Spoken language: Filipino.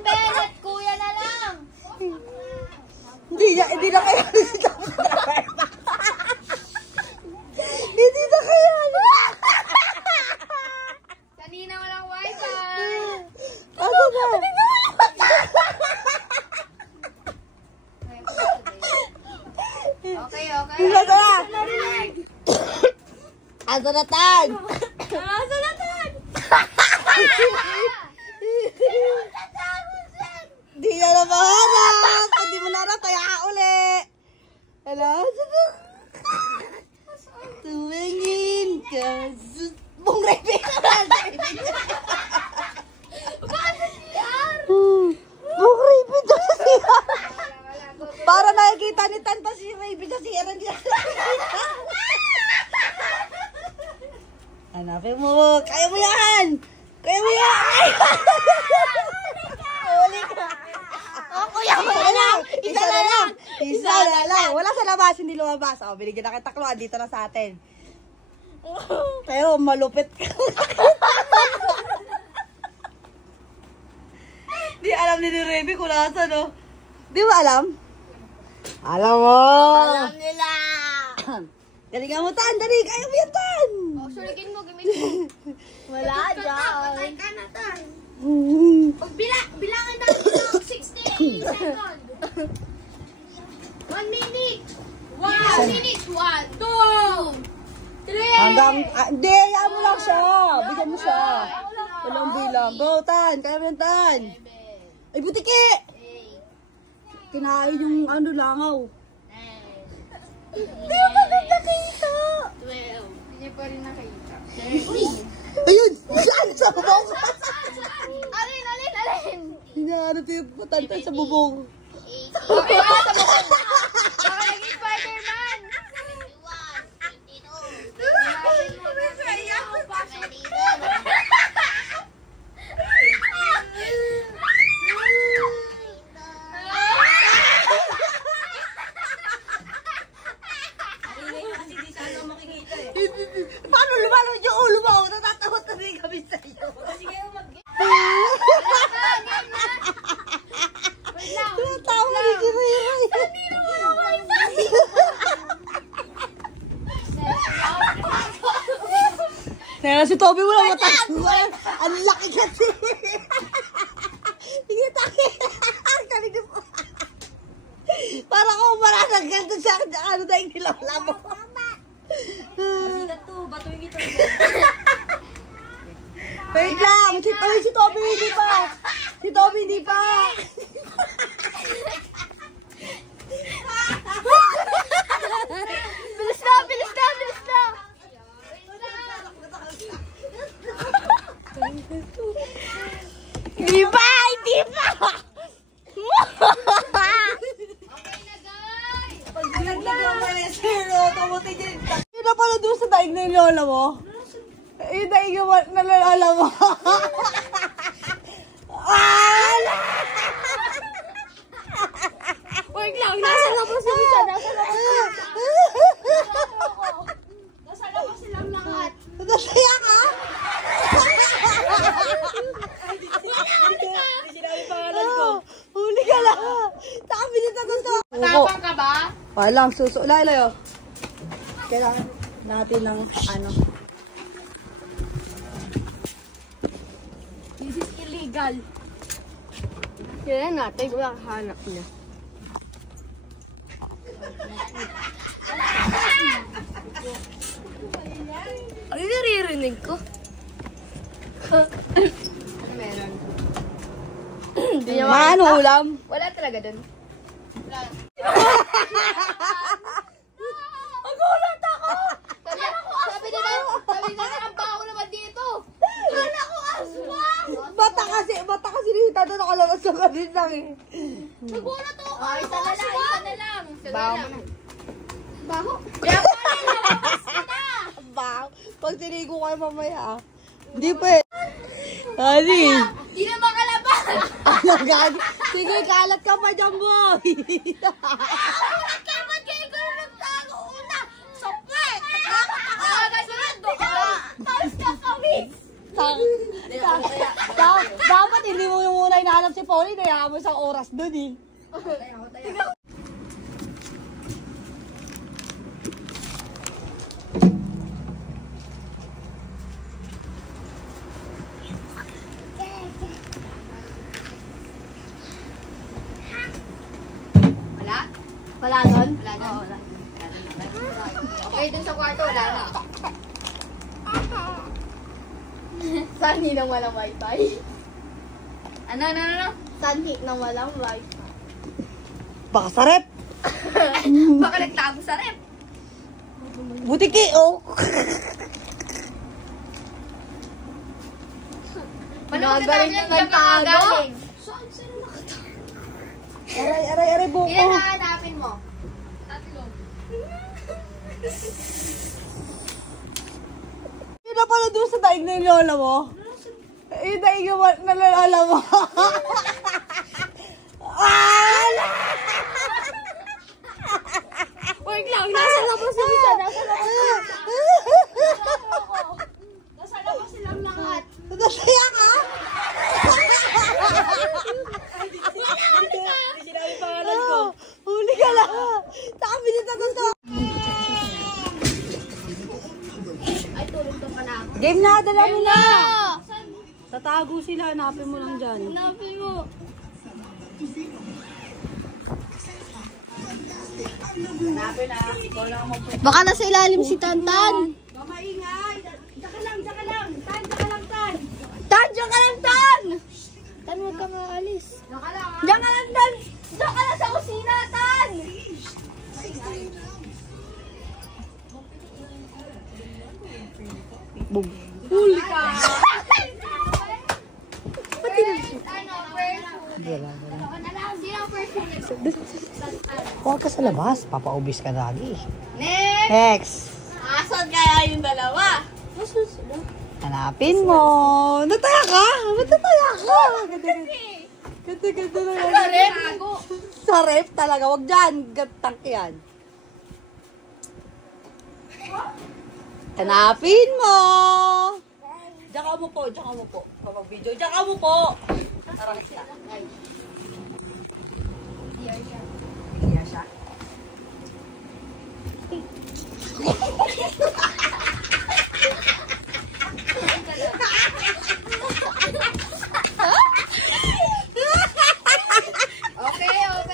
Ben at kuya na lang. Hindi na kaya. Hindi na kaya. Kanina walang wifi. Ano na? Okay. Asa na? Asa na tan? Asa na tan? Di na na maharap. Hindi mo na kaya uli. Hello? Tumingin ka. Bong repe ka na. Bong repe to sa siya. Para nakikita ni Tan pa si Raven sa siya. Hanapin mo. Kaya mo yan. Kaya mo yan. Uli ka. Kuya, Isa na lang. Wala sa labas, hindi lumabas. O, binigyan na kita takloan. Dito na sa atin. Pero malupit ka. Di alam ni Remy kung nasa, no? Di ba alam? Alam mo. Alam nila. Galingan mo, Tan. Dali, kaya mo yan, Tan. Sulikin mo, gamitin mo. Wala dyan. Patay ka na, Tan. Bilangan natin ng 60 seconds. 1 minute. 1 minute. 1, 2, 3. Hanggang, hindi, hayaan mo lang siya. Bigyan mo siya. Walang bilang. Go, Tan. Kaya mo yan, Tan. Ay, butiki. Kinain yung ano, langaw. Hindi mo nakita. 12. Hindi pa rin nakita. Ayun! Saan? Sa bubong! Alin? Hinahanap yung patanta sa bubong. Okay, sa bukod. Baka naging Spider-Man. 21. Paano lumalod yung ulo mo? Natatakot na rin kami sa'yo. Kasi kayo mag-game. Tinatawa ni si Ray. Kaya si Toby mo lang matasuan. Ang laki kasi. Hindi tayo. Kalig na po. Para ko marasag ganito siya. Ano na yung nilawala mo. Batuin ito. Wait lang. Si Toby hindi pa. Si Toby hindi pa. Bilis na. Hindi pa. Okay na, guys. Pag naglago pa rin zero, tumutin din. Yun na pala doon sa daig na lola mo. Yung daig na lola mo. Wait lang, nasa labas yung isa. Nasa labas silang lahat. Nasaya ka? Huli ka lang. Sabi niya na gusto. Tapang ka ba? Walang suso. Layo. Kailangan natin ng ano. This is illegal. Kailan natin kung hanap niya. Ano yung naririnig ko? Meron. Maano ulam? Wala talaga dun. Ang gulat ako! Sabi nila, nakamba ako naman dito. Kala ko aswang! Bata kasi ni Tito nakalabas sa kanil lang eh. Nagulat ako. Isa na lang. Baho mo na. Baho? Kaya pa rin, nalabas kita. Baho. Pag sinigo kayo mamaya. Hindi pa eh. Ani? Di na makalabas. Ano gani? Sige, kalat ka pa dyan, boy. Ba't kayo ko nagtago una? Sa pwet! Nagkakatakot ako. Sunod doon. Tapos na kami. Dapat hindi mo yung muna hinahanap si Polly, kaya mo isang oras dun eh. Wala? Wala nun? Wala na. Okay, dun sa kwarto, wala na. Sanhi nang walang wifi. Ano? Sanhi nang walang wifi. Baka sa rep. Baka nagtago sa rep. Butiki, oh. Paano ka Gagaling namin naman yung tago. galing? Aray, buko. Ilan na hanapin mo? Yun na pala doon sa daig ng lola mo. Yung daig na lola mo. Wait lang, nasa labas yung isa. Nasa labas yung isa. Nasa labas silang lahat. Nasaya ka? Huli ka lang. Sabi niya totoo. Ay, tulog ka pa na ako. Game na, dala mo na. Tatago sila, hanapin mo lang dyan. Hanapin mo. Baka nasa ilalim si Tantan. Maingay. Tsaka lang. Tan. Tan, diyan ka lang, Tan! Tan, huwag kang aalis. Diyan ka lang, Tan! Diyan ka lang sa kusina, Tan! Boom. Huli ka! Huwag ka sa labas. Papaubis ka lagi. Next! Next. Asan kaya yung dalawa? Asan sila? Hanapin mo. Nataya ka? Ba't nataya ka? Ganda na yan. Sa ref talaga. Huwag dyan. Gantang yan. Hanapin mo. Diyan ka mo po. Kapag video. Diyan ka mo po. Tara kita. Iya siya. Okay.